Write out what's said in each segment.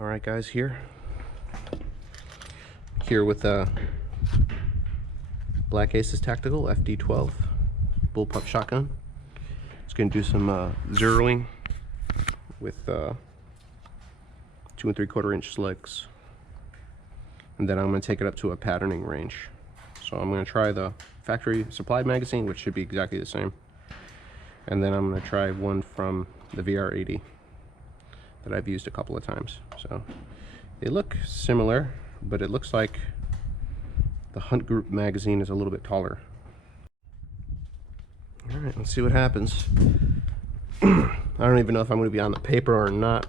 All right, guys, here with Black Aces Tactical FD12 Bullpup shotgun. It's going to do some zeroing with 2 3/4 inch slugs, and then I'm going to take it up to a patterning range. So I'm going to try the factory supplied magazine, which should be exactly the same, and then I'm going to try one from the VR80 that I've used a couple of times. So they look similar, but it looks like the Hunt Group magazine is a little bit taller. All right, let's see what happens. I don't even know if I'm going to be on the paper or not.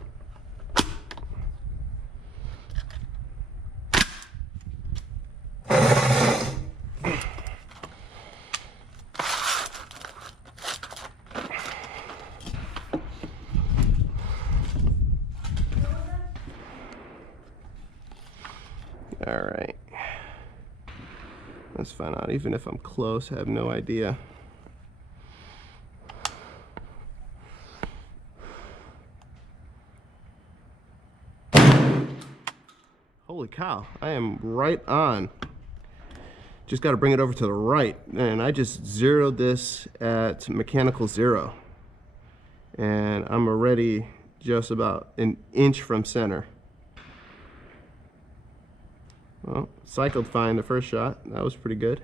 All right, let's find out. Even if I'm close, I have no idea. Holy cow, I am right on. Just got to bring it over to the right, and I just zeroed this at mechanical 0, and I'm already just about an inch from center. Well, cycled fine the first shot. That was pretty good.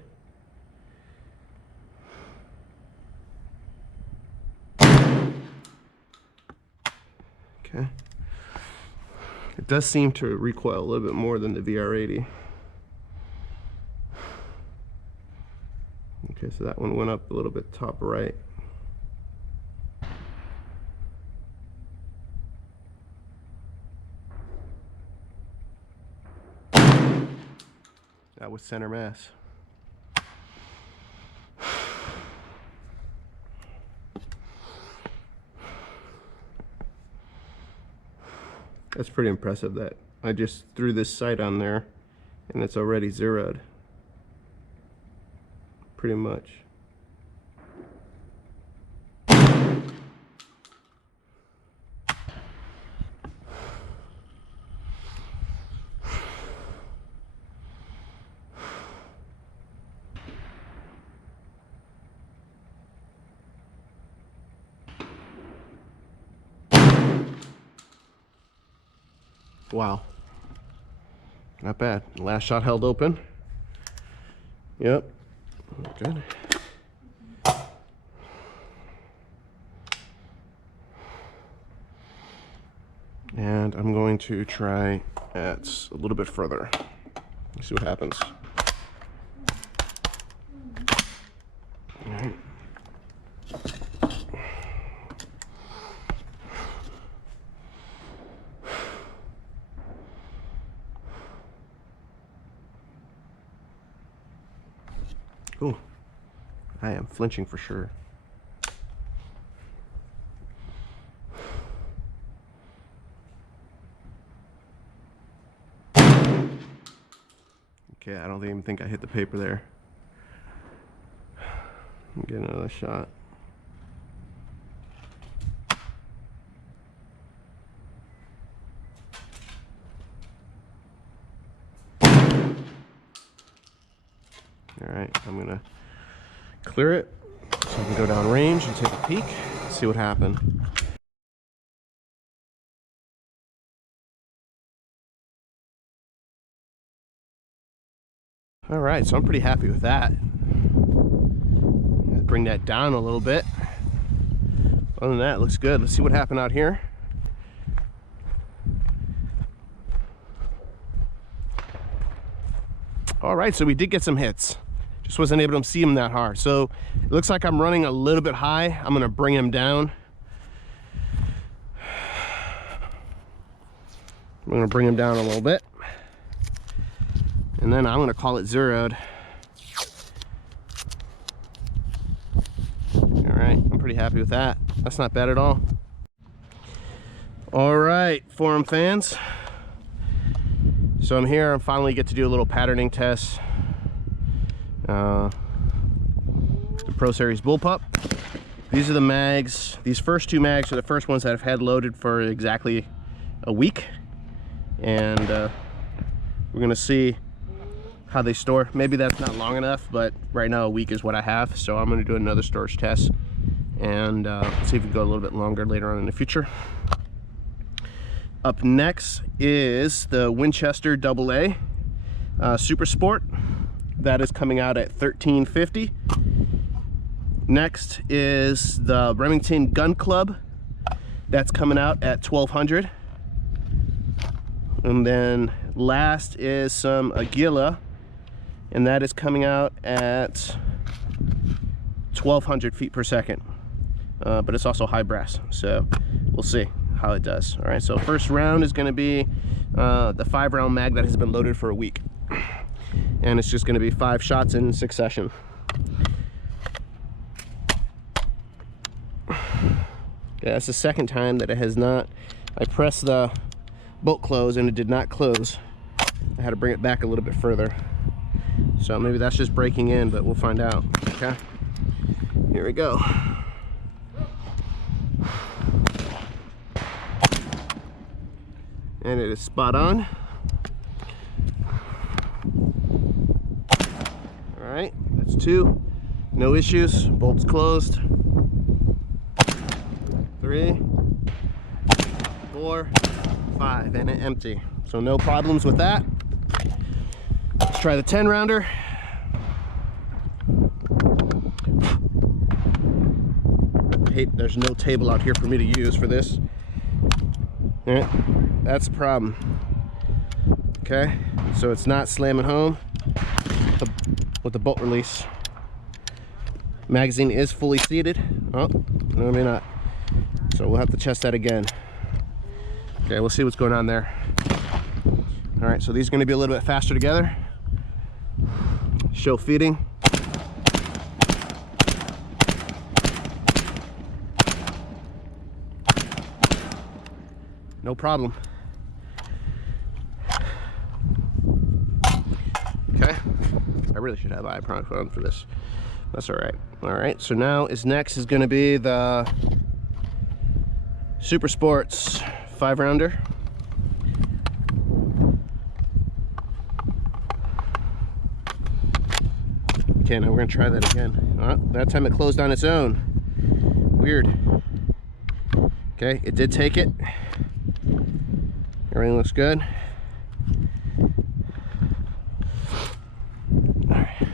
Okay. It does seem to recoil a little bit more than the VR80. Okay, so that one went up a little bit top right. That was center mass. That's pretty impressive that I just threw this sight on there and it's already zeroed. Pretty much. Wow, not bad. Last shot held open. Yep, good. And I'm going to try at a little bit further. Let's see what happens. All right. Ooh, I am flinching for sure. Okay, I don't even think I hit the paper there. Get another shot. All right, I'm gonna clear it so I can go down range and take a peek, see what happened. All right, so I'm pretty happy with that. Bring that down a little bit. Other than that, it looks good. Let's see what happened out here. All right, so we did get some hits. Just wasn't able to see him that hard. So it looks like I'm running a little bit high. I'm gonna bring him down. I'm gonna bring him down a little bit. And then I'm gonna call it zeroed. All right, I'm pretty happy with that. That's not bad at all. All right, forum fans. So I'm here, I finally get to do a little patterning test. The Pro Series Bullpup. These are the mags. These first two mags are the first ones that I've had loaded for exactly a week. and we're gonna see how they store. Maybe that's not long enough, but right now a week is what I have, so I'm gonna do another storage test and see if we can go a little bit longer later on in the future. Up next is the Winchester AA Super Sport. That is coming out at $13.50. Next is the Remington Gun Club. That's coming out at $1,200. And then last is some Aguila, and that is coming out at 1,200 feet per second. But it's also high brass, so we'll see how it does. All right, so first round is going to be the 5-round mag that has been loaded for a week, and it's just going to be 5 shots in succession. Okay, that's the second time that it has not. I pressed the bolt close and it did not close. I had to bring it back a little bit further, so maybe that's just breaking in, but we'll find out. Okay, here we go. And it is spot on. All right, that's 2. No issues. Bolt's closed. 3, 4, 5, and empty. So no problems with that. Let's try the 10-rounder. There's no table out here for me to use for this. Yeah, that's the problem. Okay, so it's not slamming home with the bolt release. Magazine is fully seated. Oh, no, maybe not. So we'll have to test that again. Okay, we'll see what's going on there. All right, so these are going to be a little bit faster together. Show feeding. No problem. Okay, I really should have iPod on for this. That's all right. All right, so now next is going to be the Super Sports 5-rounder. Okay, now we're gonna try that again. That time it closed on its own. Weird. Okay, it did take it. Everything looks good. All right.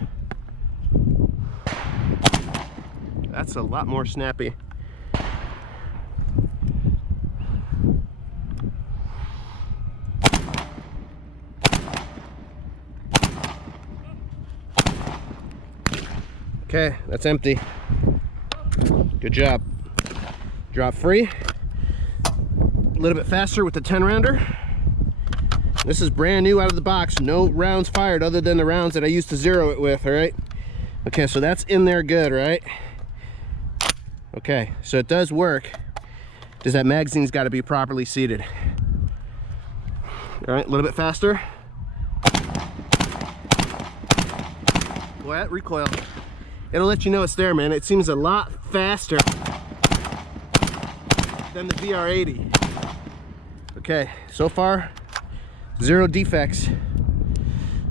That's a lot more snappy. Okay, that's empty. Good job. Drop free. A little bit faster with the 10-rounder. This is brand new out of the box. No rounds fired other than the rounds that I used to zero it with, all right? Okay, so that's in there good, right? Okay, so it does work. Just that magazine's got to be properly seated. All right, a little bit faster. Boy, that recoil. It'll let you know it's there, man. It seems a lot faster than the VR80. Okay, so far, 0 defects.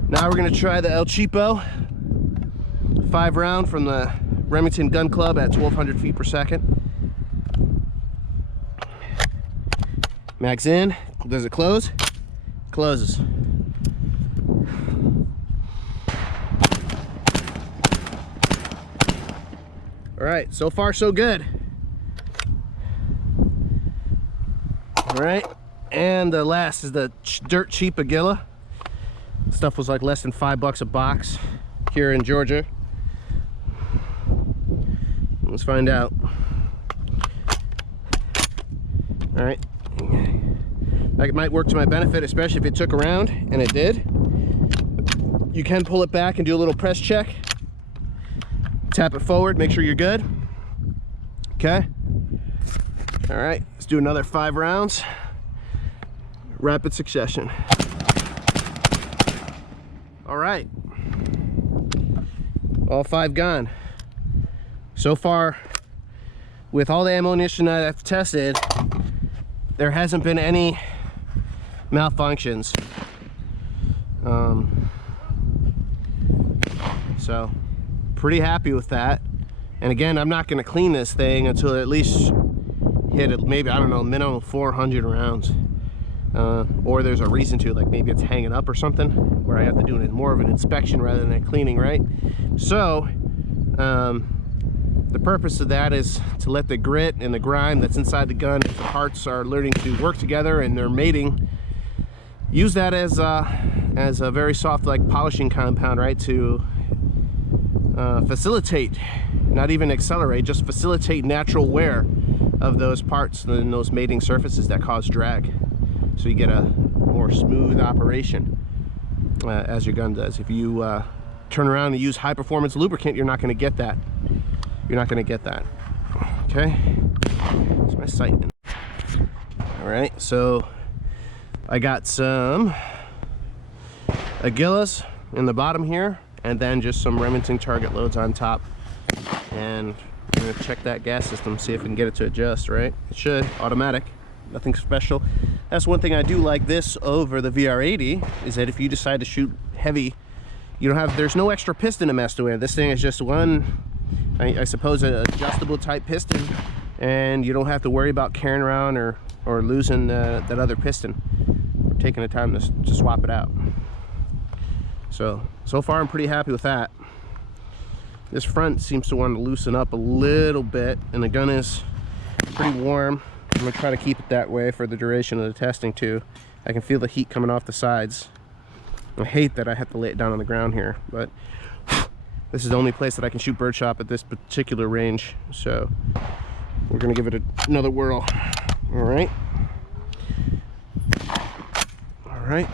Now we're gonna try the El Cheapo 5-round from the Remington Gun Club at 1,200 feet per second. Mag's in. Does it close? Closes. All right, so far so good. All right, and the last is the dirt cheap Aguila. Stuff was like less than $5 a box here in Georgia. Let's find out. All right, that might work to my benefit, especially if it took a round, and it did. You can pull it back and do a little press check. Tap it forward, make sure you're good. Okay. All right, let's do another 5 rounds. Rapid succession. All right. All 5 gone. So far, with all the ammunition that I've tested, there hasn't been any malfunctions. So pretty happy with that. And again, I'm not going to clean this thing until at least hit it, maybe, I don't know, minimum 400 rounds. Or there's a reason to, like maybe it's hanging up or something, where I have to do more of an inspection rather than a cleaning, right? So the purpose of that is to let the grit and the grime that's inside the gun, if the parts are learning to work together and they're mating, use that as a very soft, like polishing compound, right, to facilitate, not even accelerate, just facilitate natural wear of those parts and those mating surfaces that cause drag, so you get a more smooth operation as your gun does. If you turn around and use high performance lubricant, you're not going to get that. You're not going to get that. Okay, that's my sight. All right, so I got some Aguilas in the bottom here, and then just some Remington target loads on top. And I'm gonna check that gas system, see if we can get it to adjust, right? It should, automatic, nothing special. That's one thing I do like this over the VR80, is that if you decide to shoot heavy, you don't have, there's no extra piston to mess with. This thing is just one, I suppose, an adjustable type piston, and you don't have to worry about carrying around or losing that other piston, or taking the time to swap it out. So far I'm pretty happy with that. This front seems to want to loosen up a little bit, and the gun is pretty warm. I'm gonna try to keep it that way for the duration of the testing too. I can feel the heat coming off the sides. I hate that I have to lay it down on the ground here, but this is the only place that I can shoot birdshot at this particular range, so we're gonna give it another whirl. All right. All right.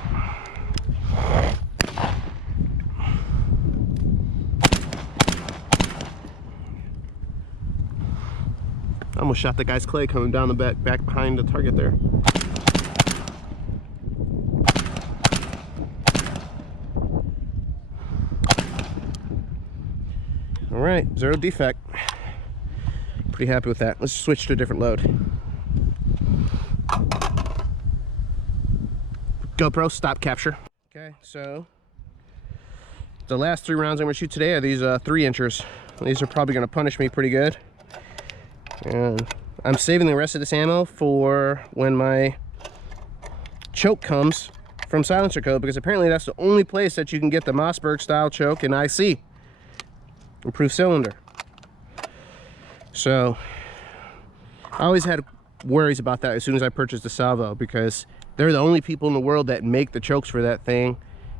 I almost shot the guy's clay coming down the back behind the target there. All right, 0 defect. Pretty happy with that. Let's switch to a different load. GoPro stop capture. Okay, so the last 3 rounds I'm gonna shoot today are these 3-inchers. These are probably gonna punish me pretty good. And I'm saving the rest of this ammo for when my choke comes from Silencer Co, because apparently that's the only place that you can get the Mossberg style choke and IC, improved cylinder. So I always had worries about that as soon as I purchased the Salvo, because they're the only people in the world that make the chokes for that thing,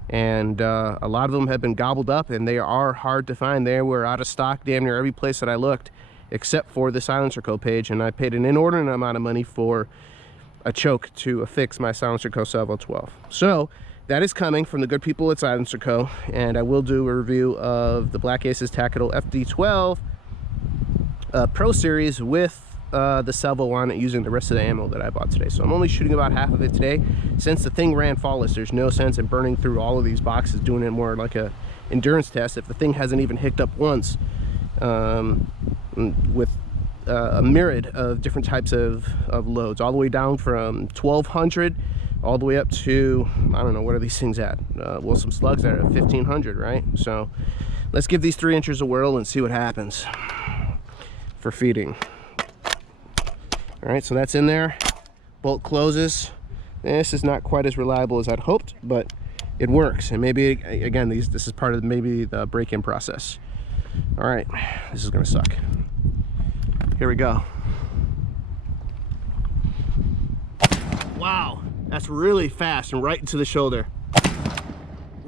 and a lot of them have been gobbled up, and they are hard to find. They were out of stock damn near every place that I looked, except for the Silencer Co page, and I paid an inordinate amount of money for a choke to affix my Silencer Co Salvo 12. So that is coming from the good people at Silencer Co, and I will do a review of the Black Aces Tactical FD12 Pro Series with the Salvo on it, using the rest of the ammo that I bought today. So I'm only shooting about half of it today, since the thing ran flawless. There's no sense in burning through all of these boxes, doing it more like a endurance test if the thing hasn't even hicked up once. With a myriad of different types of loads, all the way down from 1200 all the way up to, I don't know, what are these things at? Well, some slugs that are at 1500, right? So let's give these 3-inchers a whirl and see what happens for feeding. All right, so that's in there. Bolt closes. This is not quite as reliable as I'd hoped, but it works. And maybe, again, this is part of maybe the break-in process. All right, this is gonna suck. Here we go. Wow, that's really fast and right into the shoulder.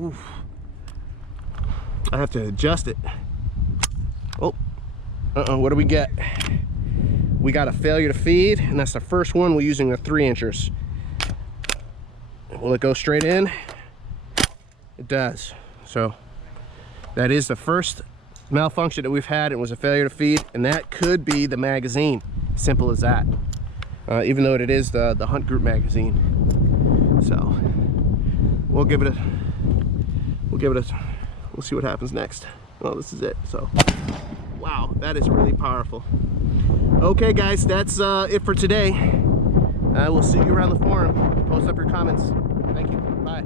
Oof. I have to adjust it. Oh, what do we get? We got a failure to feed, and that's the first one we're using the 3-inchers. Will it go straight in? It does. So that is the first malfunction that we've had. It was a failure to feed, and that could be the magazine. Simple as that. Even though it is the Hunt Group magazine. So we'll see what happens next. Well, this is it. So wow, that is really powerful. Okay guys, that's it for today. I will see you around the forum. Post up your comments. Thank you. Bye.